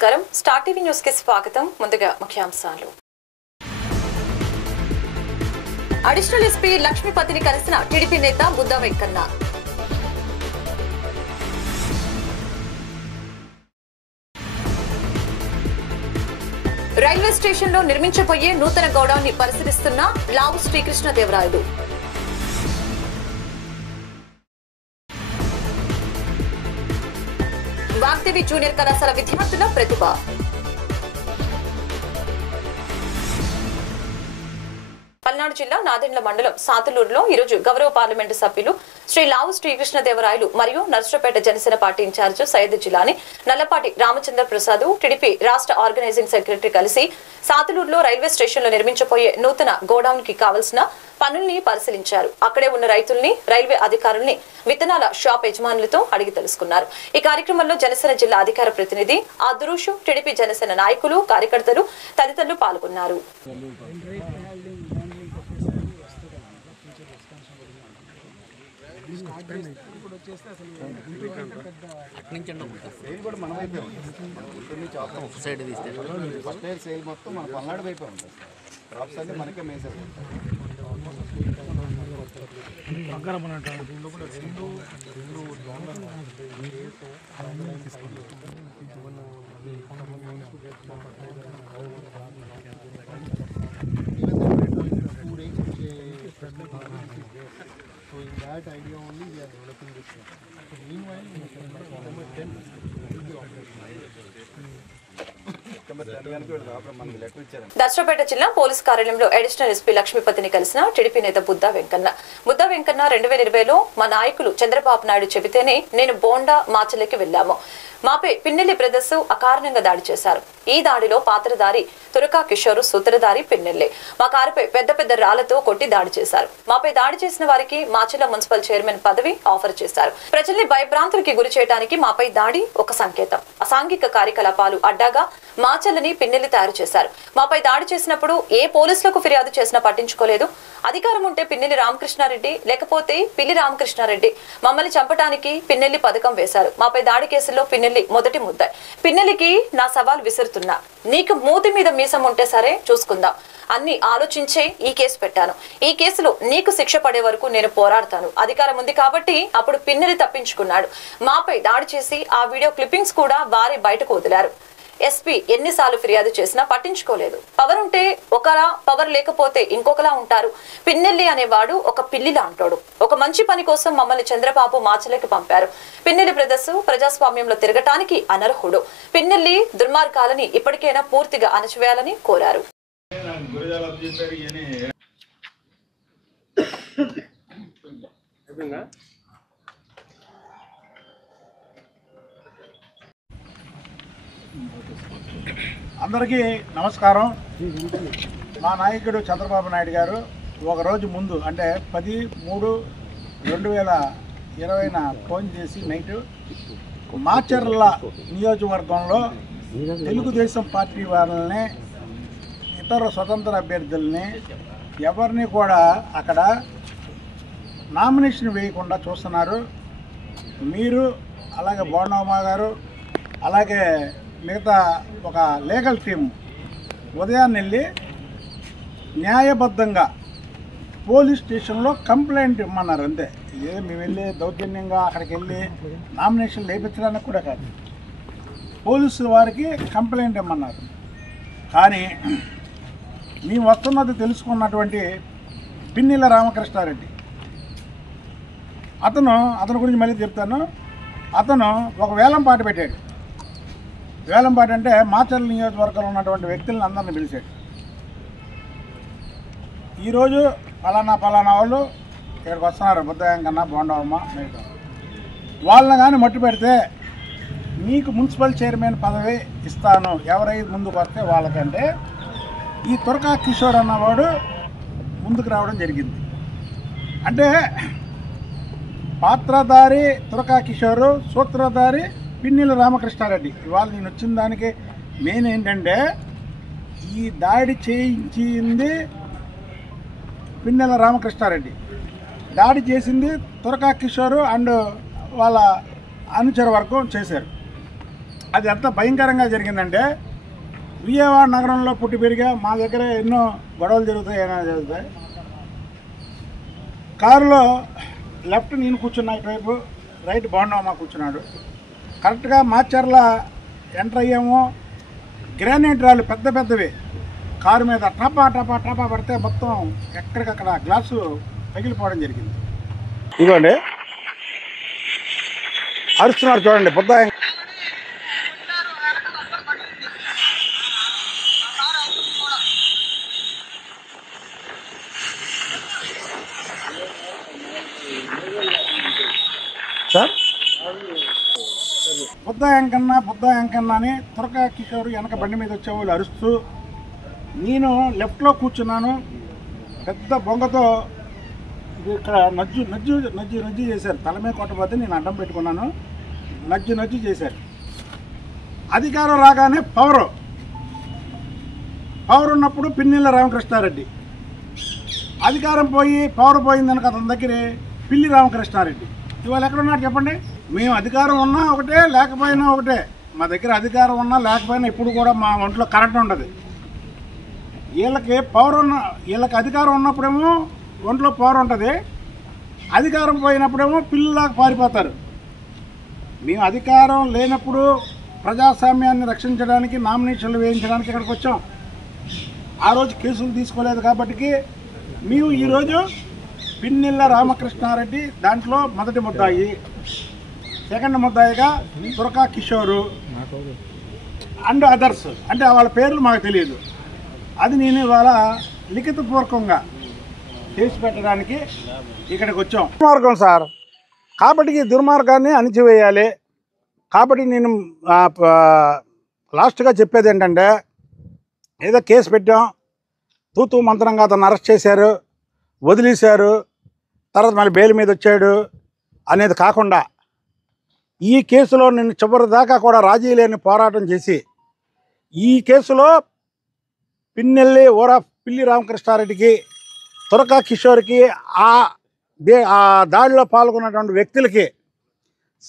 నమస్కారం star TV news కి స్వాగతం ముందుగా ముఖ్యాంశాలు అడిషనల్ ఎస్పీ లక్ష్మీపతిని కలిసిన టీడీపీ నేత బుద్ధ వెంకన్న రైల్వే స్టేషన్ లో నిర్మించబోయే నూతన గోడౌన్ ని పరిశీలిస్తున్న లావు శ్రీకృష్ణదేవరాయలు వాగ్దేవి జూనియర్ కళాశాల విద్యార్థుల ప్రతిభ పల్నాడు జిల్లా నాదెండ్ల మండలం సాతులూరులో ఈరోజు గౌరవ పార్లమెంటు సభ్యులు శ్రీ లావు శ్రీకృష్ణదేవరాయలు మరియు నర్సరావుపేట జనసేన పార్టీ ఇన్ఛార్జ్ సయ్యద్ జిలాని నల్లపాటి రామచంద్ర ప్రసాద్ టీడీపీ రాష్ట్ర ఆర్గనైజింగ్ సెక్రటరీ కలిసి సాతులూరులో రైల్వే స్టేషన్ లో నిర్మించబోయే నూతన గోడౌన్ కి కావాల్సిన పనుల్ని పరిశీలించారు. అక్కడే ఉన్న రైతుల్ని రైల్వే అధికారుల్ని విత్తనాల షాప్ యజమానులతో అడిగి తెలుసుకున్నారు. ఈ కార్యక్రమంలో జనసేన జిల్లా అధికార ప్రతినిధి అదురుషు టీడీపీ జనసేన నాయకులు కార్యకర్తలు తదితరులు పాల్గొన్నారు. So in that idea only we are developing this. So meanwhile, in September 10th, we will be operational. దర్శపేట జిల్లా పోలీస్ కార్యాలయంలో అడిషనల్ ఎస్పీ లక్ష్మీపతిని కలిసిన టీడీపీ నేత బుద్ధ వెంకన్న 2020లో మా నాయకులు చంద్రబాబు నాయుడు చెబితేనే నేను బోండా మాచలకి వెళ్లాము. మాపై పిన్నెల్లి బ్రదర్స్ అకారణంగా దాడి చేశారు. ఈ దాడిలో పాత్రధారి తురకా కిషోర్ సూత్రధారి పిన్నెల్లి మా కారుపై పెద్ద పెద్ద రాళ్లతో కొట్టి దాడి చేశారు. మాపై దాడి చేసిన వారికి మాచల మున్సిపల్ చైర్మన్ పదవి ఆఫర్ చేశారు. ప్రజల్ని భయభ్రాంతులకి గురి చేయడానికి మాపై దాడి ఒక సంకేతం. అసాంఘిక కార్యకలాపాలు అడ్డాగా మాచల్లని పిన్నెల్లి తయారు చేశారు. మాపై దాడి చేసినప్పుడు ఏ పోలీసులకు ఫిర్యాదు చేసినా పట్టించుకోలేదు. అధికారం ఉంటే పిన్నెల్లి రామకృష్ణారెడ్డి లేకపోతే పిల్లి రామకృష్ణారెడ్డి మమ్మల్ని చంపడానికి పిన్నెల్లి పథకం వేశారు. మాపై దాడి కేసులో పిన్నెల్లి మొదటి ముద్దాయి. పిన్నెల్లికి నా సవాల్ విసురుతున్నా, నీకు మూతి మీద మీసం ఉంటే సరే చూసుకుందాం అన్ని ఆలోచించే ఈ కేసు పెట్టాను. ఈ కేసులో నీకు శిక్ష పడే వరకు నేను పోరాడతాను. అధికారం ఉంది కాబట్టి అప్పుడు పిన్నెల్లి తప్పించుకున్నాడు. మాపై దాడి చేసి ఆ వీడియో క్లిప్పింగ్స్ కూడా వారి బయటకు వదిలారు. ఎస్పీ ఎన్నిసార్లు ఫిర్యాదు చేసినా పట్టించుకోలేదు. పవర్ ఉంటే ఒకలా, పవర్ లేకపోతే ఇంకొకలా ఉంటారు. పిన్నెల్లి అనేవాడు ఒక పిల్లిలా అంటాడు. ఒక మంచి పని కోసం మమ్మల్ని చంద్రబాబు మాచలకి పంపారు. పిన్నెల్లి బ్రదర్స్ ప్రజాస్వామ్యంలో తిరగటానికి అనర్హుడు. పిన్నెల్లి దుర్మార్గాలని ఇప్పటికైనా పూర్తిగా అణచివేయాలని కోరారు. అందరికీ నమస్కారం. మా నాయకుడు చంద్రబాబు నాయుడు గారు ఒకరోజు ముందు అంటే 10/3/2020 ఫోన్ చేసి నైట్ మాచర్ల నియోజకవర్గంలో తెలుగుదేశం పార్టీ వాళ్ళని ఇతర స్వతంత్ర అభ్యర్థుల్ని ఎవరిని కూడా అక్కడ నామినేషన్ వేయకుండా చూస్తున్నారు. మీరు అలాగే బోండమ్మ గారు అలాగే మిగతా ఒక లీగల్ టీం ఉదయాన్నే వెళ్ళి న్యాయబద్ధంగా పోలీస్ స్టేషన్లో కంప్లైంట్ ఇమ్మన్నారు. అంతే. ఏదో మేము వెళ్ళి దౌర్జన్యంగా అక్కడికి వెళ్ళి నామినేషన్ లేపించడానికి కూడా కాదు, పోలీసు వారికి కంప్లైంట్ ఇమ్మన్నారు. కానీ మేము వస్తున్నది తెలుసుకున్నటువంటి పిన్నెల రామకృష్ణారెడ్డి అతని గురించి మళ్ళీ చెప్తాను. అతను ఒక వేలంపాట పెట్టాడు. వేలంపాట అంటే మాచర్ల నియోజకవర్గంలో ఉన్నటువంటి వ్యక్తులను అందరిని పిలిచాడు. ఈరోజు పలానా వాళ్ళు ఇక్కడికి వస్తున్నారు, బుద్ధ వెంకన్న బోండమ్మ మిగతా వాళ్ళని కానీ మట్టు పెడితే మీకు మున్సిపల్ చైర్మన్ పదవి ఇస్తాను ఎవరైతే ముందుకు వస్తే వాళ్ళకంటే ఈ తురకా కిషోర్ అన్నవాడు ముందుకు రావడం జరిగింది. అంటే పాత్రధారి తురకా కిషోరు, సూత్రధారి పిన్నెల రామకృష్ణారెడ్డి. ఇవాళ నేను వచ్చిన దానికి మెయిన్ ఏంటంటే ఈ దాడి చేయించింది పిన్నెల రామకృష్ణారెడ్డి, దాడి చేసింది తురకా కిషోరు అండ్ వాళ్ళ అనుచర వర్గం చేశారు. అది ఎంత భయంకరంగా జరిగిందంటే విజయవాడ నగరంలో పుట్టి పెరిగా మా దగ్గర ఎన్నో గొడవలు జరుగుతాయి, ఏమైనా జరుగుతాయి. కారులో లెఫ్ట్ నేను కూర్చున్నా, ఇటువైపు రైట్ బోండమ్మ కూర్చున్నాడు. కరెక్ట్గా మాచర్ల ఎంటర్ అయ్యాము. గ్రానైట్ రాళ్ళు పెద్ద పెద్దవి కారు మీద టపా టపా టపా పడితే మొత్తం ఎక్కడికక్కడ గ్లాసు పగిలిపోవడం జరిగింది. ఇదిగోండి అరుస్తున్నారు చూడండి. బుద్ధ సార్ బుద్ధ వెంకన్న అని తురక కిషోర్ వెనక బండి మీద వచ్చేవాళ్ళు అరుస్తూ, నేను లెఫ్ట్లో కూర్చున్నాను. పెద్ద బొంగతో ఇక్కడ నజ్జు చేశారు. తల మీద కొట్టబోతే నేను అడ్డం పెట్టుకున్నాను. నజ్జు చేశారు. అధికారం రాగానే పవర్ ఉన్నప్పుడు పిన్నెల రామకృష్ణారెడ్డి, అధికారం పోయి పవర్ పోయిందనుక అతని దగ్గర పిల్లి రామకృష్ణారెడ్డి. ఇవాళ ఎక్కడున్నారు చెప్పండి? మేము అధికారం ఉన్నా ఒకటే, లేకపోయినా ఒకటే. మా దగ్గర అధికారం ఉన్నా లేకపోయినా ఇప్పుడు కూడా మా ఒంట్లో కరెంట్ ఉండదు. వీళ్ళకి అధికారం ఉన్నప్పుడేమో ఒంట్లో పవర్ ఉంటుంది, అధికారం పోయినప్పుడేమో పిల్లలాగా పారిపోతారు. మేము అధికారం లేనప్పుడు ప్రజాస్వామ్యాన్ని రక్షించడానికి, నామినేషన్లు వేయించడానికి ఇక్కడికి వచ్చాం. ఆ రోజు కేసులు తీసుకోలేదు కాబట్టి మేము ఈరోజు పిన్నెల రామకృష్ణారెడ్డి దాంట్లో మొదటి ముద్దాయి, సెకండ్ ముద్దాయిగా తురకా కిషోరు అండ్ అదర్స్, అంటే వాళ్ళ పేర్లు మాకు తెలియదు. అది నేను ఇవాళ లిఖితపూర్వకంగా చేసి పెట్టడానికి ఇక్కడికి వచ్చాం. దుర్మార్గం సార్, కాబట్టి ఈ దుర్మార్గాన్ని అణిచివేయాలి. కాబట్టి నేను లాస్ట్గా చెప్పేది ఏంటంటే, ఏదో కేసు పెట్టాం, తూతూ మంత్రంగా అతను అరెస్ట్ చేశారు, వదిలేశారు, తర్వాత మళ్ళీ బెయిల్ మీద వచ్చాడు అనేది కాకుండా, ఈ కేసులో నేను చివరి దాకా కూడా రాజీ లేని పోరాటం చేసి, ఈ కేసులో పిల్లి రామకృష్ణారెడ్డికి, తురకా కిషోర్కి, ఆ దాడిలో పాల్గొన్నటువంటి వ్యక్తులకి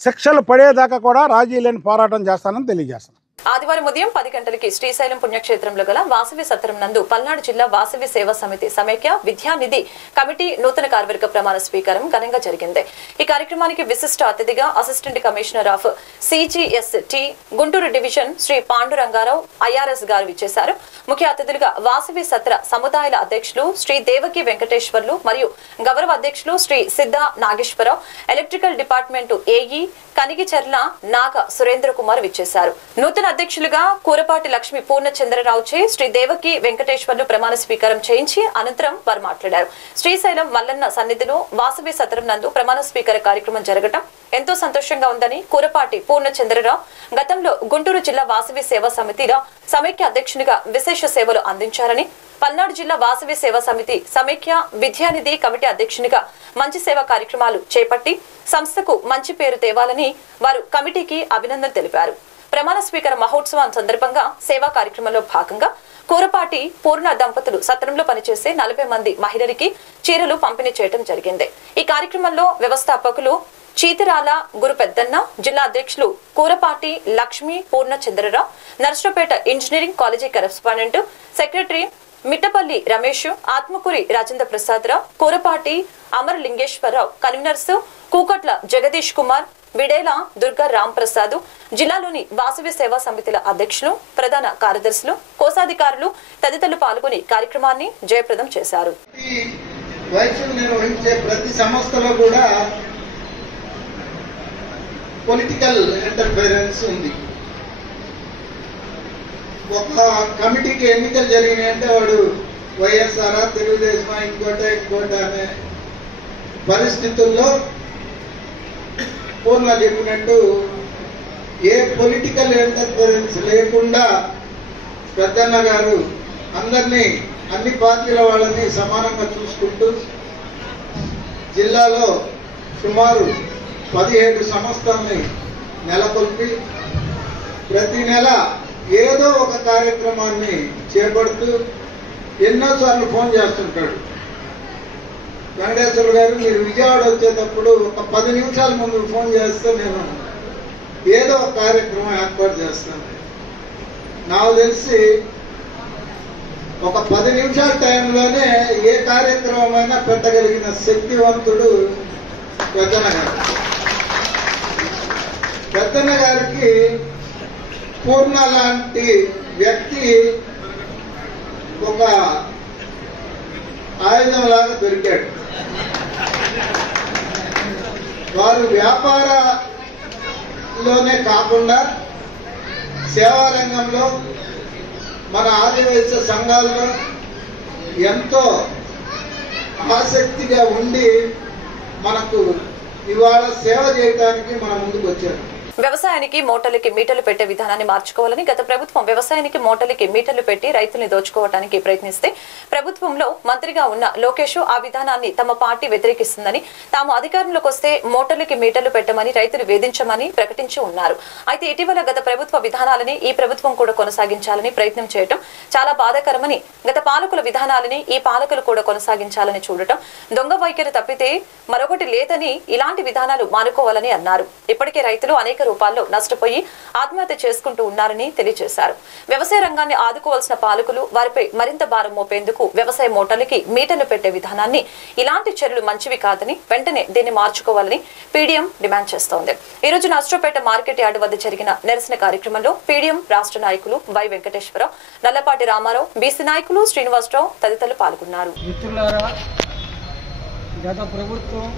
శిక్షలు పడేదాకా కూడా రాజీ లేని పోరాటం చేస్తానని తెలియజేస్తాను. ఆదివారం ఉదయం 10 గంటలకి శ్రీశైలం పుణ్యక్షేత్రంలో గల వాసవి సత్రం నందు పల్నాడు జిల్లా వాసవి సేవా సమితి సమైక్య విద్యానిధి కమిటీ నూతన కార్యవర్గ ప్రమాణ స్వీకారం ఘనంగా జరిగింది. ఈ కార్యక్రమానికి విశిష్ట అతిథిగా assistant commissioner of CGST Guntur division Shri Pandurangarao IRS garu విచ్చేశారు. ముఖ్య అతిథులుగా వాసవి సత్ర సముదాయాల అధ్యక్షులు శ్రీ దేవకి వెంకటేశ్వర్లు మరియు గౌరవ అధ్యక్షులు Shri Siddha Nageswara Rao, electrical department AE Kanigicherla Naga Surendra Kumar విచ్చేశారు. నూతన అధ్యక్షులుగా కూరపాటి లక్ష్మి పూర్ణచంద్రరావుచే శ్రీ దేవకి వెంకటేశ్వర్లు ప్రమాణ స్వీకారం చేయించి అనంతరం వారు మాట్లాడారు. శ్రీశైలం మల్లన్న సన్నిధిలో వాసవి సత్రం నందు ప్రమాణ స్వీకార కార్యక్రమం జరగడం ఎంతో సంతోషంగా ఉందని కూరపాటి పూర్ణచంద్రరావు గతంలో గుంటూరు జిల్లా వాసవి సేవా సమితిలో సమైక్య అధ్యక్షునిగా విశేష సేవలు అందించారని, పల్నాడు జిల్లా వాసవి సేవా సమితి సమైక్య విద్యానిధి కమిటీ అధ్యక్షునిగా మంచి సేవా కార్యక్రమాలు చేపట్టి సంస్థకు మంచి పేరు తేవాలని వారు కమిటీకి అభినందన తెలిపారు. ప్రమాణ స్వీకార మహోత్సవం సందర్భంగా సేవా కార్యక్రమంలో భాగంగా కూరపాటి పూర్ణ దంపతులు సత్రంలో పనిచేసే 40 మంది మహిళలకి చీరలు పంపిణీ చేయడం జరిగింది. ఈ కార్యక్రమంలో వ్యవస్థాపకులు చీతిరాల గురు పెద్దన్న, జిల్లా అధ్యక్షులు Kurapati Lakshmi Purnachandra Rao, Narasaraopet engineering college correspondent secretary Mittapalli Ramesh, Atmakuri Rajendra Prasada Rao, Kurapati Amaralingeswara Rao, conveners Kukatla Jagadish Kumar, Videla Durga Ram Prasad, జిల్లాలోని వాసవి సేవా సమితిల అధ్యక్షులు, ప్రధాన కార్యదర్శులు, కోశాధికారులు తదితరులు పాల్గొని కార్యక్రమాన్ని జయప్రదం చేశారు. ప్రతి సంస్థలో కూడా పొలిటికల్ ఇంటర్ఫరెన్స్ ఉంది. ఒక కమిటీకి ఎన్నికలు జరిగినాయంటే వాడు వైఎస్ఆర్, తెలుగుదేశం, ఇంకోట అనే పరిస్థితుల్లో పూర్ణ చెప్పినట్టు ఏ పొలిటికల్ ఇంటర్ఫరెన్స్ లేకుండా పెద్దన్న గారు అందరినీ, అన్ని పార్టీల వాళ్ళని సమానంగా చూసుకుంటూ జిల్లాలో సుమారు 17 సంస్థల్ని నెలకొల్పి ప్రతి నెల ఏదో ఒక కార్యక్రమాన్ని చేపడుతూ ఎన్నోసార్లు ఫోన్ చేస్తుంటాడు. వెంకటేశ్వర గారు, మీరు విజయవాడ వచ్చేటప్పుడు ఒక 10 నిమిషాల ముందు ఫోన్ చేస్తే నేను ఏదో ఒక కార్యక్రమం ఏర్పాటు చేస్తాం. నాకు తెలిసి ఒక 10 నిమిషాల టైంలోనే ఏ కార్యక్రమం అయినా పెట్టగలిగిన శక్తివంతుడు పెద్దన్న గారు. పెద్దన్న గారికి పూర్ణ లాంటి వ్యక్తి ఒక ఆయుధంలాగా దొరికాడు. వారు వ్యాపారంలోనే కాకుండా సేవా రంగంలో మన ఆదివాసీ సంఘాల్లో ఎంతో ఆసక్తిగా ఉండి మనకు ఇవాళ సేవ చేయడానికి మన ముందుకు వచ్చారు. వ్యవసాయానికి మోటార్లకి మీటర్లు పెట్టే విధానాన్ని మార్చుకోవాలని గత ప్రభుత్వం వ్యవసాయానికి మోటార్లకి మీటర్లు పెట్టి రైతుల్ని దోచుకోవడానికి ప్రయత్నిస్తే ప్రభుత్వంలో మంత్రిగా ఉన్న లోకేష్ ఆ విధానాన్ని తమ పార్టీ వ్యతిరేకిస్తుందని, తాము అధికారంలోకి వస్తే మోటార్లకి మీటర్లు పెట్టమని రైతులు వేధించమని ప్రకటించి ఉన్నారు. అయితే ఇటీవల గత ప్రభుత్వ విధానాలని ఈ ప్రభుత్వం కూడా కొనసాగించాలని ప్రయత్నం చేయడం చాలా బాధాకరమని, గత పాలకుల విధానాలని ఈ పాలకులు కూడా కొనసాగించాలని చూడటం దొంగ వైఖరి తప్పితే మరొకటి లేదని, ఇలాంటి విధానాలు మానుకోవాలని అన్నారు. ఇప్పటికే రైతులు అనేక రూపాల్లో నష్టపోయి ఆత్మహత్య చేసుకుంటూ ఉన్నారని తెలియజేశారు. వ్యవసాయ రంగాన్ని ఆదుకోవాల్సిన పాలకులు వారిపై మరింత భారం మోపేందుకు వ్యవసాయ మోటార్లకి మీటర్లు పెట్టే విధానాన్ని, ఇలాంటి చర్యలు మంచివి కాదని, వెంటనే దీన్ని మార్చుకోవాలని పీడీఎం డిమాండ్ చేస్తోంది. ఈ రోజు నర్సరావుపేట మార్కెట్ యార్డు వద్ద జరిగిన నిరసన కార్యక్రమంలో పీడీఎం రాష్ట్ర నాయకులు వై వెంకటేశ్వరరావు, నల్లపాటి రామారావు, బీసీ నాయకులు శ్రీనివాసరావు తదితరులు పాల్గొన్నారు. గత ప్రభుత్వం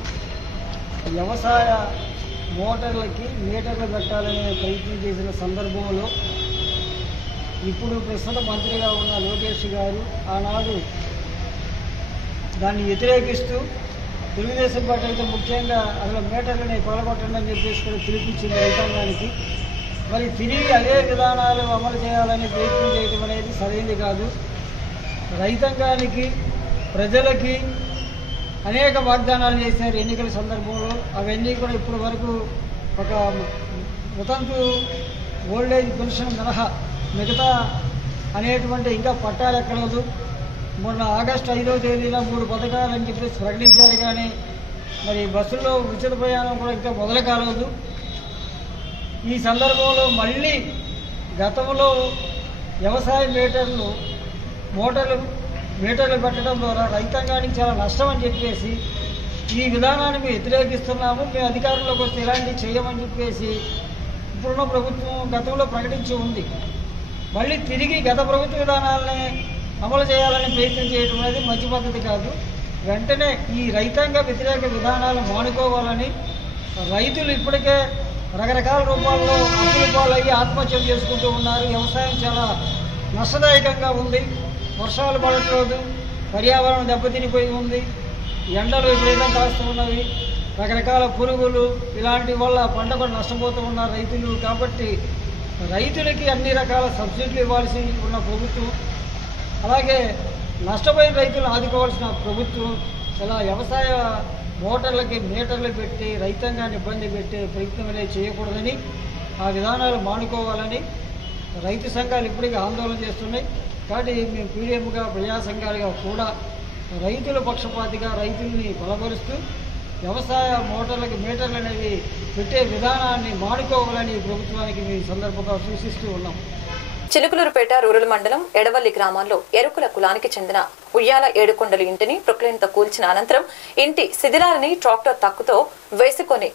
వ్యవసాయ మోటార్లకి మీటర్లు పెట్టాలనే ప్రయత్నం చేసిన సందర్భంలో ఇప్పుడు ప్రస్తుత మంత్రిగా ఉన్న లోకేష్ గారు ఆనాడు దాన్ని వ్యతిరేకిస్తూ తెలుగుదేశం పార్టీ అయితే ముఖ్యంగా అసలు మీటర్లని కొలగొట్టండి అని చెప్పేసి కూడా పిలిపించింది రైతాంగానికి. మరి తిరిగి అదే విధానాలు అమలు చేయాలని ప్రయత్నం చేయడం అనేది సరైనది కాదు. రైతాంగానికి ప్రజలకి అనేక వాగ్దానాలు చేశారు ఎన్నికల సందర్భంలో. అవన్నీ కూడా ఇప్పటి వరకు ఒక వితంతు ఓల్డేజ్ పెన్షన్ మినహా మిగతా అనేటువంటి ఇంకా పట్టాలు ఎక్కలేదు. మొన్న ఆగస్టు 5వ తేదీన 3 పథకాలు అని చెప్పేసి ప్రకటించారు, కానీ మరి బస్సుల్లో ఉచిత ప్రయాణం కూడా ఇంకా మొదలు కాలేదు. ఈ సందర్భంలో మళ్ళీ గతంలో వ్యవసాయ మీటర్లు పెట్టడం ద్వారా రైతాంగానికి చాలా నష్టం అని చెప్పేసి ఈ విధానాన్ని మేము వ్యతిరేకిస్తున్నాము, మేము అధికారంలోకి వస్తే ఇలాంటివి చేయమని చెప్పేసి ఇప్పుడున్న ప్రభుత్వం గతంలో ప్రకటించి ఉంది. మళ్ళీ తిరిగి గత ప్రభుత్వ విధానాలని అమలు చేయాలని ప్రయత్నం చేయడం అనేది మంచి పద్ధతి కాదు. వెంటనే ఈ రైతాంగ వ్యతిరేక విధానాలు మానుకోవాలని, రైతులు ఇప్పటికే రకరకాల రూపాల్లో అప్పుల పాలయ్యి ఆత్మహత్యలు చేసుకుంటూ ఉన్నారు. వ్యవసాయం చాలా నష్టదాయకంగా ఉంది. వర్షాలు పడట్లేదు, పర్యావరణం దెబ్బతినిపోయి ఉంది, ఎండలు విపరీతంగా కాస్తూ ఉన్నవి, రకరకాల పురుగులు ఇలాంటి వల్ల పంట కూడా నష్టపోతూ ఉన్నారు రైతులు. కాబట్టి రైతులకి అన్ని రకాల సబ్సిడీలు ఇవ్వాల్సి ఉన్న ప్రభుత్వం, అలాగే నష్టపోయిన రైతులను ఆదుకోవాల్సిన ప్రభుత్వం ఇలా వ్యవసాయ మోటార్లకి మీటర్లు పెట్టి రైతాంగాన్ని ఇబ్బంది పెట్టే ప్రయత్నం అనేది చేయకూడదని, ఆ విధానాలు మానుకోవాలని రైతు సంఘాలు ఇప్పటికీ ఆందోళన చేస్తున్నాయి. కాబట్టి మేము పీడీఎంగా ప్రజా సంఘాలుగా కూడా రైతుల పక్షపాతిగా రైతుల్ని బలపరుస్తూ వ్యవసాయ మోటార్లకి మీటర్లు అనేవి పెట్టే విధానాన్ని మానుకోవాలని ప్రభుత్వానికి మేము సందర్భంగా సూచిస్తూ ఉన్నాం. చిలుకలూరుపేట రూరల్ మండలం ఎడవల్లి గ్రామాల్లో ఎరుకుల కులానికి చెందిన ఉయ్యాల ఏడుకొండలు ఇంటిని ప్రొక్లైన్తో కూల్చిన అనంతరం ఇంటి శిథిలాలని ట్రాక్టర్ తక్కుతో వేసుకొని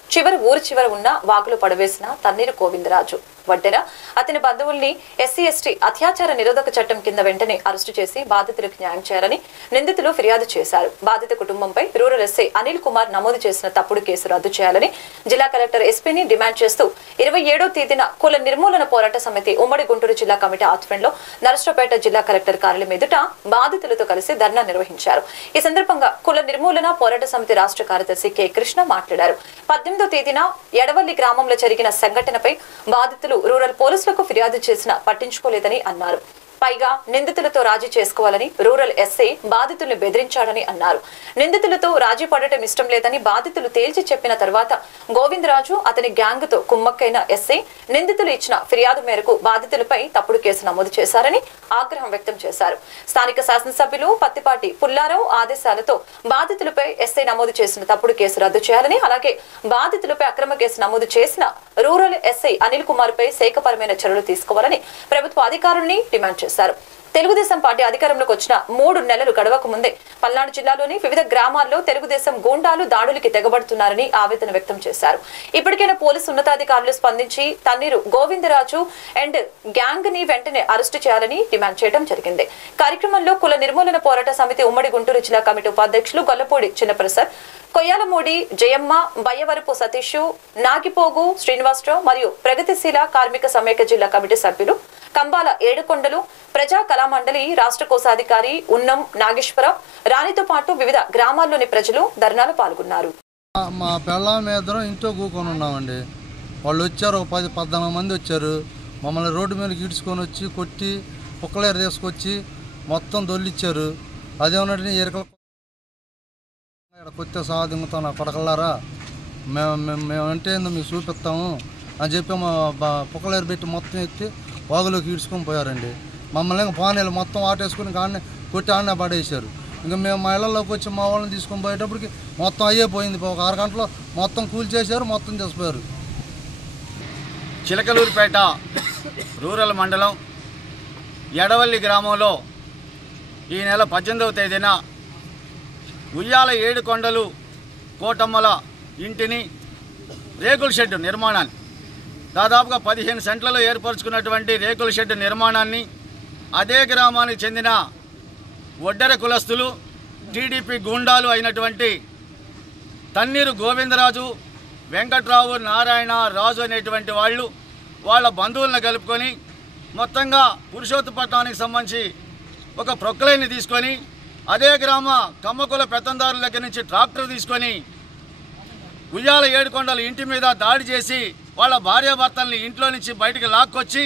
ఊరి చివర ఉన్న వాగులు పడవేసిన తన్నీరు గోవిందరాజు వడ్డెర అతని బంధువుల్ని SC/ST అత్యాచార నిరోధక చట్టం కింద వెంటనే అరెస్టు చేసి బాధితులకు న్యాయం చేయాలని నిందితులు ఫిర్యాదు చేశారు. బాధిత కుటుంబంపై రూరల్ ఎస్ఐ అనిల్ కుమార్ నమోదు చేసిన తప్పుడు కేసు రద్దు చేయాలని జిల్లా కలెక్టర్ ఎస్పీని డిమాండ్ చేస్తూ 27వ తేదీన కుల నిర్మూలన పోరాట సమితి ఉమ్మడి గుంటూరు జిల్లా కమిటీ ఆధ్వర్యంలో నరసరావుపేట జిల్లా కలెక్టర్ కార్యాలయం ఎదుట బాధితులతో కలిసి ధర్నా నిర్వహించారు. ఈ సందర్భంగా కుల నిర్మూలన పోరాట సమితి రాష్ట్ర కార్యదర్శి కె కృష్ణ మాట్లాడారు. 18వ తేదీన ఎడవల్లి గ్రామంలో జరిగిన సంఘటనపై బాధితులు రూరల్ పోలీసులకు ఫిర్యాదు చేసినా పట్టించుకోలేదని అన్నారు. పైగా నిందితులతో రాజీ చేసుకోవాలని రూరల్ ఎస్ఐ బాధితుల్ని బెదిరించాడని అన్నారు. నిందితులతో రాజీ పడటం ఇష్టం లేదని బాధితులు తేల్చి చెప్పిన తర్వాత గోవిందరాజు అతని గ్యాంగ్ తో కుమ్మక్కైన ఎస్ఐ నిందితులు ఇచ్చిన ఫిర్యాదు మేరకు బాధితులపై తప్పుడు కేసు నమోదు చేశారని ఆగ్రహం వ్యక్తం చేశారు. స్థానిక శాసనసభ్యులు పత్తిపాటి పుల్లారావు ఆదేశాలతో బాధితులపై ఎస్ఐ నమోదు చేసిన తప్పుడు కేసు రద్దు చేయాలని, అలాగే బాధితులపై అక్రమ కేసు నమోదు చేసిన రూరల్ ఎస్ఐ అనిల్ కుమార్ పై శాఖపరమైన చర్యలు తీసుకోవాలని ప్రభుత్వ అధికారుల్ని డిమాండ్ చేశారు. తెలుగుదేశం పార్టీ అధికారంలోకి వచ్చిన 3 నెలలు గడవక ముందే పల్నాడు జిల్లాలోని వివిధ గ్రామాల్లో తెలుగుదేశం గూండాలు దాడులకి తెగబడుతున్నారని ఆవేదన వ్యక్తం చేశారు. ఇప్పటికైనా పోలీసు ఉన్నతాధికారులు స్పందించి తన్నీరు గోవిందరాజు అండ్ గ్యాంగ్ ని వెంటనే అరెస్టు చేయాలని డిమాండ్ చేయడం జరిగింది. కార్యక్రమంలో కుల నిర్మూలన పోరాట సమితి ఉమ్మడి గుంటూరు జిల్లా కమిటీ ఉపాధ్యక్షులు గొల్లపూడి చిన్నప్రసాద్, కొయ్యాలమూడి జయమ్మ, బయ్యవరపు సతీష్, నాగిపోగు శ్రీనివాసరావు మరియు ప్రగతిశీల కార్మిక సమైక్య జిల్లా కమిటీ సభ్యులు కంబాల ఏడుకొండలు, ప్రజా కళామండలి రాష్ట్ర కోశాధికారి ఉన్నం నాగేశ్వరరావు, రాణితో పాటు వివిధ గ్రామాల్లోని ప్రజలు ధర్నాలో పాల్గొన్నారు. మా పిల్లల ఇద్దరం ఇంట్లో కూకొని ఉన్నామండి. వాళ్ళు వచ్చారు, 10-14 మంది వచ్చారు. మమ్మల్ని రోడ్డు మీదకి ఈడ్చుకొని వచ్చి కొట్టి కుక్కలేరు తీసుకొచ్చి మొత్తం దొల్లిచ్చారు. అదేమన్నట్టు ఎరకల కొత్త సాధింగుతాం నా కొడకల్లారా, మేము అంటే మీకు చూపిస్తాము అని చెప్పి మా కుక్కలేరు పెట్టి మొత్తం ఎత్తి వాగులోకి ఈడ్చుకొని పోయారండి. మమ్మల్ని ఇంకా పానీలు మొత్తం ఆటేసుకుని ఆడనే కొట్టి ఆడనే పడేసారు. ఇంకా మేము మా ఇళ్లలోకి వచ్చి మా వాళ్ళని తీసుకొని పోయేటప్పటికి మొత్తం అయ్యే పోయింది. ఒక 6 గంటలో మొత్తం కూల్చేశారు, మొత్తం చేసిపోయారు. చిలకలూరుపేట రూరల్ మండలం ఎడవల్లి గ్రామంలో ఈ నెల 18వ తేదీన ఉయ్యాల ఏడుకొండలు కోటమ్మల ఇంటిని రేకుల షెడ్డు నిర్మాణాన్ని దాదాపుగా 15 సెంట్లలో ఏర్పరచుకున్నటువంటి రేకుల షెడ్డు నిర్మాణాన్ని అదే గ్రామానికి చెందిన ఒడ్డెర కులస్తులు టీడీపీ గూండాలు అయినటువంటి తన్నీరు గోవిందరాజు, వెంకట్రావు, నారాయణ, రాజు అనేటువంటి వాళ్ళ బంధువులను కలుపుకొని మొత్తంగా పురుషోత్తపట్నానికి సంబంధించి ఒక ప్రొక్లైన్ని తీసుకొని అదే గ్రామ కమ్మకుల పెత్తందారుల దగ్గర నుంచి ట్రాక్టర్ తీసుకొని ఉయ్యాల ఏడుకొండల ఇంటి మీద దాడి చేసి వాళ్ళ భార్యాభర్తల్ని ఇంట్లో నుంచి బయటకు లాక్కొచ్చి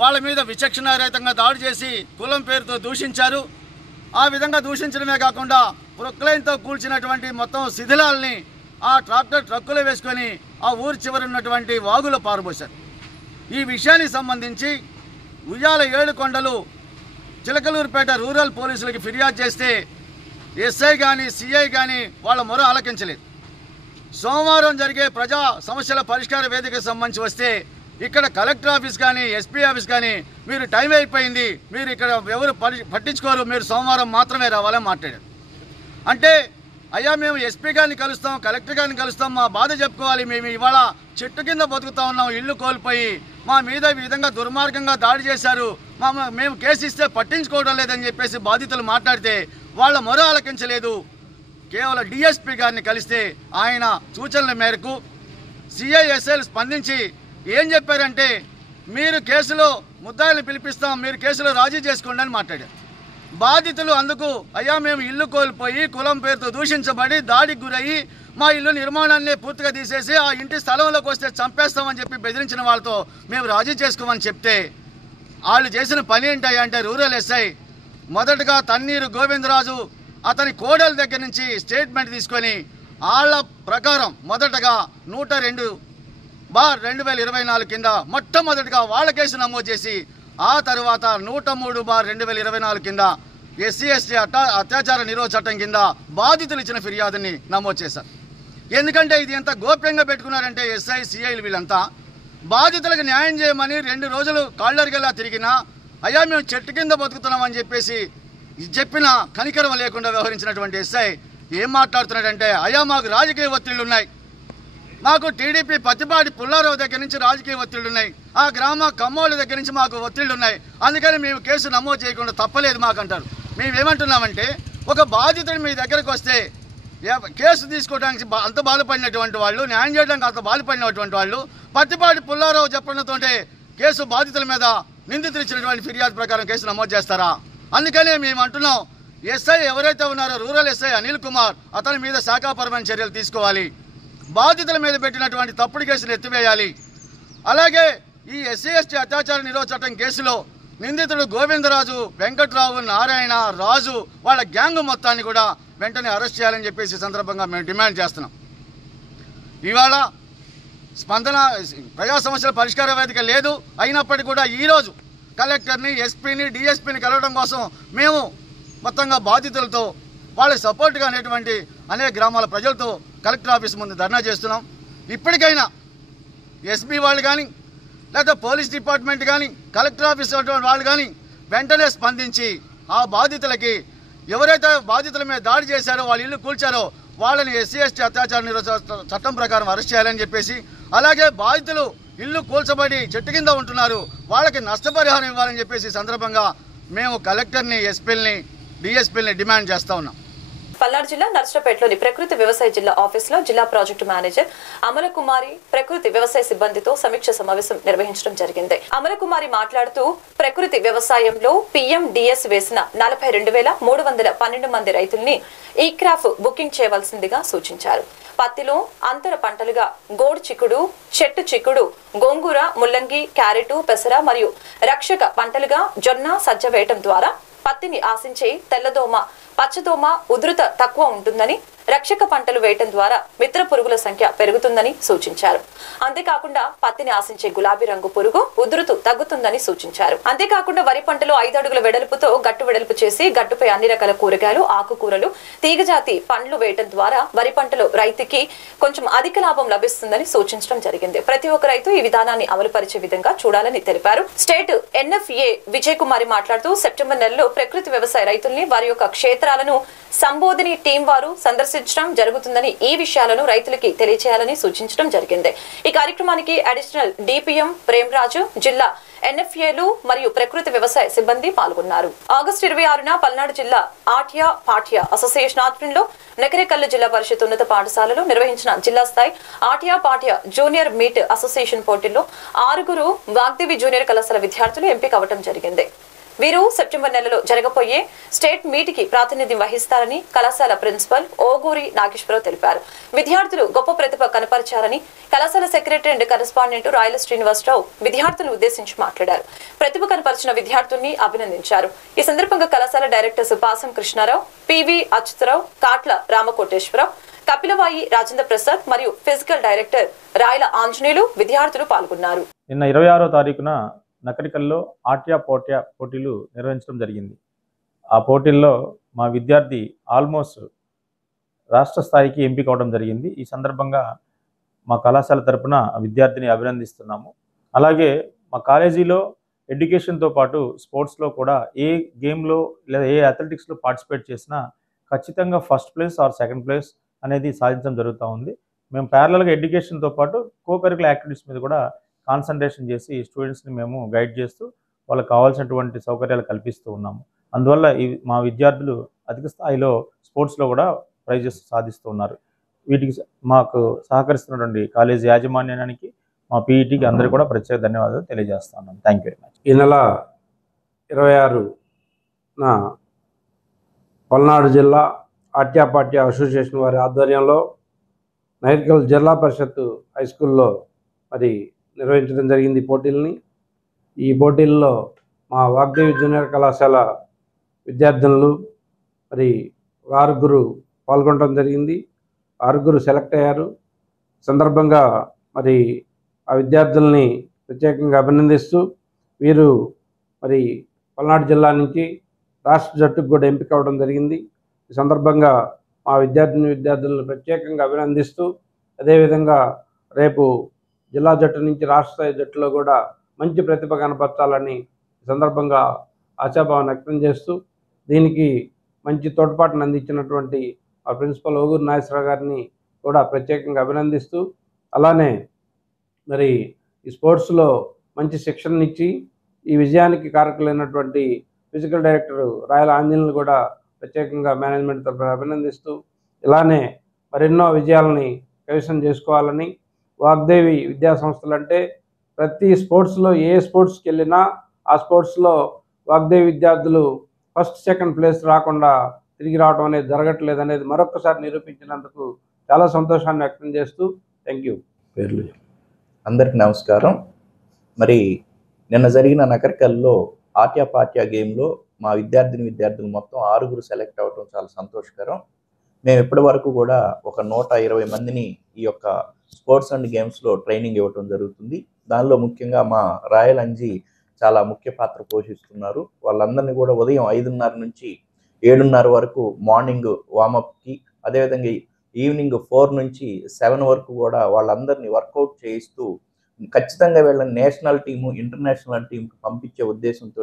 వాళ్ళ మీద విచక్షణారహితంగా దాడి చేసి కులం పేరుతో దూషించారు. ఆ విధంగా దూషించడమే కాకుండా ప్రొక్లైన్తో కూల్చినటువంటి మొత్తం శిథిలాల్ని ఆ ట్రాక్టర్ ట్రక్కులో వేసుకొని ఆ ఊరి చివరి ఉన్నటువంటి వాగులో పారబోశారు. ఈ విషయానికి సంబంధించి ఉయ్యాల ఏడుకొండలు చిలకలూరుపేట రూరల్ పోలీసులకి ఫిర్యాదు చేస్తే ఎస్ఐ కానీ సిఐ కానీ వాళ్ళ మొర ఆలకించలేదు. సోమవారం జరిగే ప్రజా సమస్యల పరిష్కార వేదికకు సంబంధించి వస్తే ఇక్కడ కలెక్టర్ ఆఫీస్ కానీ ఎస్పీ ఆఫీస్ కానీ మీరు టైం అయిపోయింది, మీరు ఇక్కడ ఎవరు పట్టించుకోరు, మీరు సోమవారం మాత్రమే రావాలని మాట్లాడారు. అంటే అయ్యా మేము ఎస్పీ గారిని కలుస్తాం, కలెక్టర్ గారిని కలుస్తాం, మా బాధ చెప్పుకోవాలి, మేము ఇవాళ చెట్టు కింద బతుకుతా ఉన్నాం, ఇల్లు కోల్పోయి మా మీద ఈ విధంగా దుర్మార్గంగా దాడి చేశారు, మేము కేసు ఇస్తే పట్టించుకోవడం లేదని చెప్పేసి బాధితులు మాట్లాడితే వాళ్ళ మొర ఆలకించలేదు. కేవలం డిఎస్పీ గారిని కలిస్తే ఆయన సూచనల మేరకు సిఐఎస్ఐలు స్పందించి ఏం చెప్పారంటే మీరు కేసులో ముద్దాయిలు పిలిపిస్తాం, మీరు కేసులో రాజీ చేసుకోండి అని మాట్లాడారు. బాధితులు అందుకు అయ్యా మేము ఇల్లు కోల్పోయి కులం పేరుతో దూషించబడి దాడికి గురయ్యి మా ఇల్లు నిర్మాణాన్ని పూర్తిగా తీసేసి ఆ ఇంటి స్థలంలోకి వస్తే చంపేస్తామని చెప్పి బెదిరించిన వాళ్ళతో మేము రాజీ చేసుకోమని చెప్తే వాళ్ళు చేసిన పని ఏంటయ్యా అంటే రూరల్ ఎస్ఐ మొదటగా తన్నీరు గోవిందరాజు అతని కోడల దగ్గర నుంచి స్టేట్మెంట్ తీసుకొని వాళ్ళ ప్రకారం మొదటగా 102/2024 కింద మొట్టమొదటిగా వాళ్ళ కేసు నమోదు చేసి ఆ తర్వాత 103/2024 కింద SC/ST అత్యాచార నిరోధ చట్టం కింద బాధితులు ఇచ్చిన ఫిర్యాదుని నమోదు చేశారు. ఎందుకంటే ఇది ఎంత గోప్యంగా పెట్టుకున్నారంటే ఎస్ఐ సిఐలు వీళ్ళంతా బాధితులకు న్యాయం చేయమని 2 రోజులు కాళ్ళరిగేలా తిరిగినా అయ్యా మేము చెట్టు కింద బతుకుతున్నామని చెప్పేసి చెప్పిన కనికరం లేకుండా వ్యవహరించినటువంటి ఎస్ఐ ఏం మాట్లాడుతున్నాడంటే అయ్యా మాకు రాజకీయ ఒత్తిళ్లు ఉన్నాయి, మాకు టీడీపీ పత్తిపాటి పుల్లారావు దగ్గర నుంచి రాజకీయ ఒత్తిళ్లు ఉన్నాయి, ఆ గ్రామ కమ్మోళ్ళ దగ్గర నుంచి మాకు ఒత్తిళ్లు ఉన్నాయి, అందుకని మేము కేసు నమోదు చేయకుండా తప్పలేదు మాకంటారు. మేమేమంటున్నామంటే ఒక బాధితుడు మీ దగ్గరకు వస్తే కేసు తీసుకోవడానికి అంత బాధపడినటువంటి వాళ్ళు, న్యాయం చేయడానికి అంత బాధపడినటువంటి వాళ్ళు పత్తిపాటి పుల్లారావు చెప్పడంతోటే కేసు బాధితుల మీద నిందితులు ఇచ్చినటువంటి ఫిర్యాదు ప్రకారం కేసు నమోదు చేస్తారా? అందుకనే మేము అంటున్నాం ఎస్ఐ ఎవరైతే ఉన్నారో రూరల్ ఎస్ఐ అనిల్ కుమార్ అతని మీద శాఖాపరమైన చర్యలు తీసుకోవాలి, బాధితుల మీద పెట్టినటువంటి తప్పుడు కేసులు ఎత్తివేయాలి. అలాగే ఈ SC/ST అత్యాచార నిరోధ చట్టం కేసులో నిందితుడు గోవిందరాజు, వెంకట్రావు, నారాయణ, రాజు వాళ్ళ గ్యాంగ్ మొత్తాన్ని కూడా వెంటనే అరెస్ట్ చేయాలని చెప్పేసి సందర్భంగా మేము డిమాండ్ చేస్తున్నాం. ఇవాళ స్పందన ప్రజా సమస్యల పరిష్కార వేదిక లేదు. అయినప్పటికీ కూడా ఈరోజు కలెక్టర్ని, ఎస్పీని, డిఎస్పీని కలవడం కోసం మేము మొత్తంగా బాధితులతో వాళ్ళకి సపోర్ట్గా అనేటువంటి అనేక గ్రామాల ప్రజలతో కలెక్టర్ ఆఫీస్ ముందు ధర్నా చేస్తున్నాం. ఇప్పటికైనా ఎస్పీ వాళ్ళు కానీ లేదా పోలీస్ డిపార్ట్మెంట్ కానీ కలెక్టర్ ఆఫీస్ వాళ్ళు కానీ వెంటనే స్పందించి ఆ బాధితులకి ఎవరైతే బాధితుల మీద దాడి చేశారో, వాళ్ళ ఇల్లు కూల్చారో వాళ్ళని ఎస్సీ ఎస్టీ అత్యాచార నిరోధక చట్టం ప్రకారం అరెస్ట్ చేయాలని చెప్పేసి, అలాగే బాధితులు ఇల్లు కూల్చబడి చెట్టు కింద ఉంటున్నారు, వాళ్ళకి నష్టపరిహారం ఇవ్వాలని చెప్పేసి సందర్భంగా మేము కలెక్టర్ని, ఎస్పీలని, డిఎస్పీలని డిమాండ్ చేస్తూ ఉన్నాం. పల్నాడు జిల్లా నర్సరావుపేటలోని ప్రకృతి వ్యవసాయ జిల్లా ఆఫీసులో జిల్లా ప్రాజెక్టు మేనేజర్ అమలకుమారి ప్రకృతి వ్యవసాయ సిబ్బందితో సమీక్ష సమావేశం నిర్వహించడం జరిగింది. అమలకుమారి మాట్లాడుతూ ప్రకృతి వ్యవసాయంలో పిఎండిఎస్ వేసిన 42,312 మంది రైతుల్ని ఈ క్రాఫ్ బుకింగ్ చేయవలసిందిగా సూచించారు. పత్తిలో అంతర పంటలుగా గోడు చిక్కుడు, చెట్టు చిక్కుడు, గోంగూర, ముల్లంగి, క్యారెట్, పెసర మరియు రక్షక పంటలుగా జొన్న, సజ్జ వేయటం ద్వారా పత్తిని ఆశించే తెల్లదోమ, పచ్చదోమ ఉధృత తక్కువ ఉంటుందని, రక్షక పంటలు వేయటం ద్వారా మిత్ర పురుగుల సంఖ్య పెరుగుతుందని సూచించారు. అంతేకాకుండా పత్తిని ఆశించే గులాబీ రంగు పురుగు ఉధృతు తగ్గుతుందని సూచించారు. అంతేకాకుండా వరి పంటలో 5 అడుగుల వెడల్పుతో గట్టు వెడల్పు చేసి గట్టుపై అన్ని రకాల కూరగాయలు, ఆకుకూరలు, తీగజాతి పండ్లు వేయటం ద్వారా వరి పంటలో రైతుకి కొంచెం అధిక లాభం లభిస్తుందని సూచించడం జరిగింది. ప్రతి ఒక్క రైతు ఈ విధానాన్ని అమలు పరిచే విధంగా చూడాలని తెలిపారు. స్టేట్ ఎన్ఎఫ్ఏ విజయ్ కుమారి మాట్లాడుతూ సెప్టెంబర్ నెలలో ప్రకృతి వ్యవసాయ రైతుల్ని వారి యొక్క క్షేత్రాలను సంబోధిని టీం వారు సందర్శించడం జరుగుతుందని, ఈ విషయాలను రైతులకి తెలియజేయాలని సూచించడం జరిగింది. ఈ కార్యక్రమానికి అడిషనల్ డిపిఎం ప్రేమరాజు, జిల్లా ఎన్ఎఫ్ఏలు మరియు ప్రకృతి వ్యవసాయ సిబ్బంది పాల్గొన్నారు. ఆగస్టు 26న పల్నాడు జిల్లా ఆట్యా పాఠ్య అసోసియేషన్ ఆధ్వర్యంలో నకరేకల్లు జిల్లా పరిషత్ ఉన్నత పాఠశాలలో నిర్వహించిన జిల్లా స్థాయి ఆట్యా పాఠ్య జూనియర్ మీట్ అసోసియేషన్ పోటీల్లో 6 వాగ్దేవి జూనియర్ కళాశాల విద్యార్థులు ఎంపిక అవడం జరిగింది. వీరు సెప్టెంబర్ నెలలో జరగబోయే స్టేట్ మీట్ కి ప్రాతినిధ్యం వహిస్తారని కళాశాల ప్రిన్సిపల్ ఓగూరి నాగేశ్వరరావు తెలిపారు. విద్యార్థులు గొప్ప ప్రతిభ కనపరిచారని కళాశాల సెక్రటరీ అండ్ కరెస్పాండెంట్ రాయల శ్రీనివాసరావు విద్యార్థులను ఉద్దేశించి మాట్లాడారు. ప్రతిభ కనపరిచిన విద్యార్థుల్ని అభినందించారు. ఈ సందర్భంగా కళాశాల డైరెక్టర్స్ పాసం కృష్ణారావు, పివి అచ్యుతరావు, కాట్ల రామకోటేశ్వరరావు, కపిలవాయి రాజేంద్ర ప్రసాద్ మరియు ఫిజికల్ డైరెక్టర్ రాయల ఆంజనేయులు విద్యార్థులు పాల్గొన్నారు. నిన్న 26వ తారీఖున నకరికల్లో ఆట్యా పోట్యా పోటీలు నిర్వహించడం జరిగింది. ఆ పోటీల్లో మా విద్యార్థి ఆల్మోస్ట్ రాష్ట్ర స్థాయికి ఎంపిక అవడం జరిగింది. ఈ సందర్భంగా మా కళాశాల తరపున విద్యార్థిని అభినందిస్తున్నాము. అలాగే మా కాలేజీలో ఎడ్యుకేషన్తో పాటు స్పోర్ట్స్లో కూడా ఏ గేమ్లో లేదా ఏ అథ్లెటిక్స్లో పార్టిసిపేట్ చేసినా ఖచ్చితంగా first place or second place అనేది సాధించడం జరుగుతూ ఉంది. మేము ప్యారలల్గా ఎడ్యుకేషన్తో పాటు కో-కరికులర్ యాక్టివిటీస్ మీద కూడా కాన్సన్ట్రేషన్ చేసి స్టూడెంట్స్ని మేము గైడ్ చేస్తూ వాళ్ళకి కావాల్సినటువంటి సౌకర్యాలు కల్పిస్తూ ఉన్నాము. అందువల్ల మా విద్యార్థులు అధిక స్థాయిలో స్పోర్ట్స్లో కూడా ప్రైజెస్ సాధిస్తూ ఉన్నారు. వీటికి మాకు సహకరిస్తున్నటువంటి కాలేజీ యాజమాన్యానికి, మా పీఈటీకి అందరూ కూడా ప్రత్యేక ధన్యవాదాలు తెలియజేస్తా ఉన్నాం. Thank you very much. ఈ నెల 26న పల్నాడు జిల్లా ఆట్యాపాట్య అసోసియేషన్ వారి ఆధ్వర్యంలో నైర్కల్ జిల్లా పరిషత్ హై స్కూల్లో మరి నిర్వహించడం జరిగింది పోటీలని. ఈ పోటీల్లో మా వాగ్దేవి జూనియర్ కళాశాల విద్యార్థినులు మరి 6 పాల్గొనడం జరిగింది. 6 సెలెక్ట్ అయ్యారు. సందర్భంగా మరి ఆ విద్యార్థుల్ని ప్రత్యేకంగా అభినందిస్తూ వీరు మరి పల్నాడు జిల్లా నుంచి రాష్ట్ర జట్టుకు కూడా ఎంపిక అవ్వడం జరిగింది. ఈ సందర్భంగా మా విద్యార్థులను ప్రత్యేకంగా అభినందిస్తూ, అదేవిధంగా రేపు జిల్లా జట్టు నుంచి రాష్ట్ర స్థాయి జట్టులో కూడా మంచి ప్రతిభ కనపరచాలని ఈ సందర్భంగా ఆశాభావం వ్యక్తం చేస్తూ, దీనికి మంచి తోడ్పాటును అందించినటువంటి మా ప్రిన్సిపల్ ఓగూరి నాగేశ్వరరావు గారిని కూడా ప్రత్యేకంగా అభినందిస్తూ, అలానే మరి ఈ స్పోర్ట్స్లో మంచి శిక్షణ ఇచ్చి ఈ విజయానికి కారకులైనటువంటి ఫిజికల్ డైరెక్టర్ రాయల ఆంజనేయులు కూడా ప్రత్యేకంగా మేనేజ్మెంట్ తరఫున అభినందిస్తూ, ఇలానే మరెన్నో విజయాలని కైవసం చేసుకోవాలని, వాగ్దేవి విద్యా సంస్థలు అంటే ప్రతి స్పోర్ట్స్లో ఏ స్పోర్ట్స్కి వెళ్ళినా ఆ స్పోర్ట్స్లో వాగ్దేవి విద్యార్థులు ఫస్ట్ సెకండ్ ప్లేస్ రాకుండా తిరిగి రావడం అనేది జరగట్లేదు అనేది మరొకసారి నిరూపించినందుకు చాలా సంతోషాన్ని వ్యక్తం చేస్తూ థ్యాంక్ యూ. పేర్లు అందరికీ నమస్కారం. మరి నిన్న జరిగిన నకరికల్లో ఆట్యాపాట్యా గేమ్లో మా విద్యార్థులు మొత్తం 6 సెలెక్ట్ అవ్వడం చాలా సంతోషకరం. మేము ఇప్పటి వరకు కూడా ఒక 120 మందిని ఈ యొక్క స్పోర్ట్స్ అండ్ గేమ్స్లో ట్రైనింగ్ ఇవ్వటం జరుగుతుంది. దానిలో ముఖ్యంగా మా రాయల్ అంజీ చాలా ముఖ్య పాత్ర పోషిస్తున్నారు. వాళ్ళందరినీ కూడా ఉదయం 5:30 నుంచి 7:30 వరకు మార్నింగ్ వార్మప్కి, అదేవిధంగా ఈవినింగ్ 4 నుంచి 7 వరకు కూడా వాళ్ళందరినీ వర్కౌట్ చేయిస్తూ ఖచ్చితంగా వీళ్ళని నేషనల్ టీము, ఇంటర్నేషనల్ టీంకి పంపించే ఉద్దేశంతో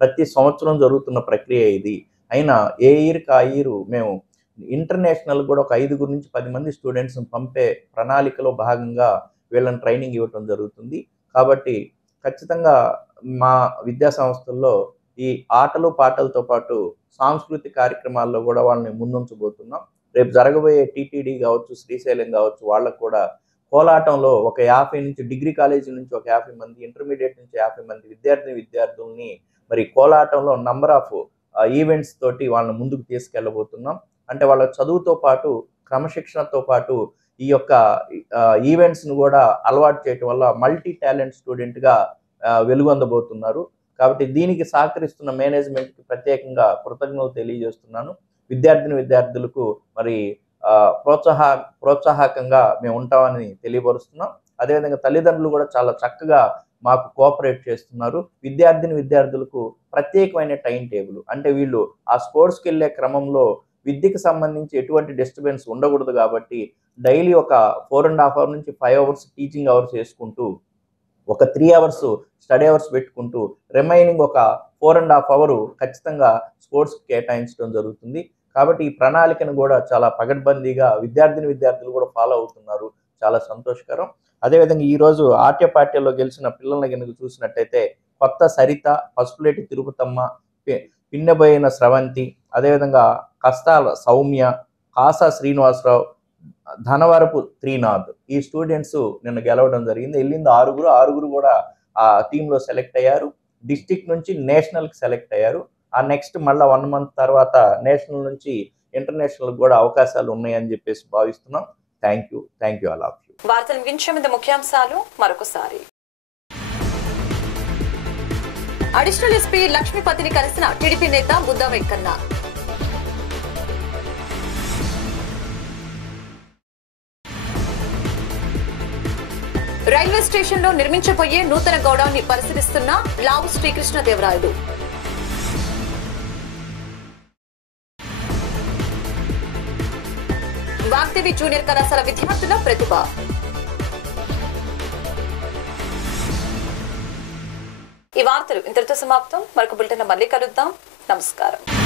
ప్రతి సంవత్సరం జరుగుతున్న ప్రక్రియ ఇది. అయినా ఏ ఇయర్కి ఆ ఇయర్ మేము ఇంటర్నేషనల్ కూడా ఒక 5 నుంచి 10 మంది స్టూడెంట్స్ని పంపే ప్రణాళికలో భాగంగా వీళ్ళని ట్రైనింగ్ ఇవ్వటం జరుగుతుంది. కాబట్టి ఖచ్చితంగా మా విద్యా సంస్థల్లో ఈ ఆటలు పాటలతో పాటు సాంస్కృతిక కార్యక్రమాల్లో కూడా వాళ్ళని ముందుంచబోతున్నాం. రేపు జరగబోయే టీటీడీ కావచ్చు, శ్రీశైలం కావచ్చు, వాళ్ళకు కూడా కోలాటంలో ఒక 50 నుంచి డిగ్రీ కాలేజీ నుంచి ఒక 50 మంది, ఇంటర్మీడియట్ నుంచి 50 మంది విద్యార్థుల్ని మరి కోలాటంలో నంబర్ ఆఫ్ ఈవెంట్స్ తోటి వాళ్ళని ముందుకు తీసుకెళ్ళబోతున్నాం. అంటే వాళ్ళ చదువుతో పాటు క్రమశిక్షణతో పాటు ఈ యొక్క ఈవెంట్స్ను కూడా అలవాటు చేయటం వల్ల మల్టీ టాలెంట్ స్టూడెంట్గా వెలుగొందబోతున్నారు. కాబట్టి దీనికి సహకరిస్తున్న మేనేజ్మెంట్కి ప్రత్యేకంగా కృతజ్ఞతలు తెలియజేస్తున్నాను. విద్యార్థులకు మరి ప్రోత్సాహకంగా మేము ఉంటామని తెలియపరుస్తున్నాం. అదేవిధంగా తల్లిదండ్రులు కూడా చాలా చక్కగా మాకు కోఆపరేట్ చేస్తున్నారు. విద్యార్థులకు ప్రత్యేకమైన టైం టేబుల్, అంటే వీళ్ళు ఆ స్పోర్ట్స్కి వెళ్ళే క్రమంలో విద్యకు సంబంధించి ఎటువంటి డిస్టర్బెన్స్ ఉండకూడదు కాబట్టి డైలీ ఒక 4.5 hours నుంచి 5 hours టీచింగ్ అవర్స్ వేసుకుంటూ ఒక 3 hours స్టడీ అవర్స్ పెట్టుకుంటూ రిమైనింగ్ ఒక 4.5 hours ఖచ్చితంగా స్పోర్ట్స్కి కేటాయించడం జరుగుతుంది. కాబట్టి ఈ ప్రణాళికను కూడా చాలా పగడ్బందీగా విద్యార్థులు కూడా ఫాలో అవుతున్నారు. చాలా సంతోషకరం. అదేవిధంగా ఈరోజు ఆట్యపాట్యాలో గెలిచిన పిల్లల్ని కనుక చూసినట్టయితే కొత్త సరిత, పసుపులేటి తిరుపతమ్మ, పిన్నబోయిన స్రవంతి, అదేవిధంగా కస్తాల సౌమ్య, కాసా శ్రీనివాసరావు, ధనవరపు త్రీనాథ్, ఈ స్టూడెంట్స్ నిన్న గెలవడం జరిగింది. వెళ్ళింది 6 కూడా ఆ టీంలో సెలెక్ట్ అయ్యారు. డిస్టిక్ నుంచి నేషనల్కి సెలెక్ట్ అయ్యారు. ఆ నెక్స్ట్ మళ్ళీ 1 month తర్వాత నేషనల్ నుంచి ఇంటర్నేషనల్ కూడా అవకాశాలు ఉన్నాయని చెప్పేసి భావిస్తున్నాం. Thank you all of you. వార్తలు ముగించే ముందు ముఖ్యాంశాలు మరొకసారి. అడిషనల్ ఎస్పీ లక్ష్మీపతిని కలిసిన టీడీపీ నేత బుద్ధా వెంకన్న. రైల్వే స్టేషన్ లో నిర్మించబోయే నూతన గోడౌన్ని పరిశీలిస్తున్న లావు శ్రీకృష్ణదేవరాయలు. వాగ్దేవి జూనియర్ కళాశాల విద్యార్థుల ప్రతిభ. ఈ వార్తలు ఇంతటితో సమాప్తం. మరొక బులెటిన్ మళ్ళీ కలుద్దాం. నమస్కారం.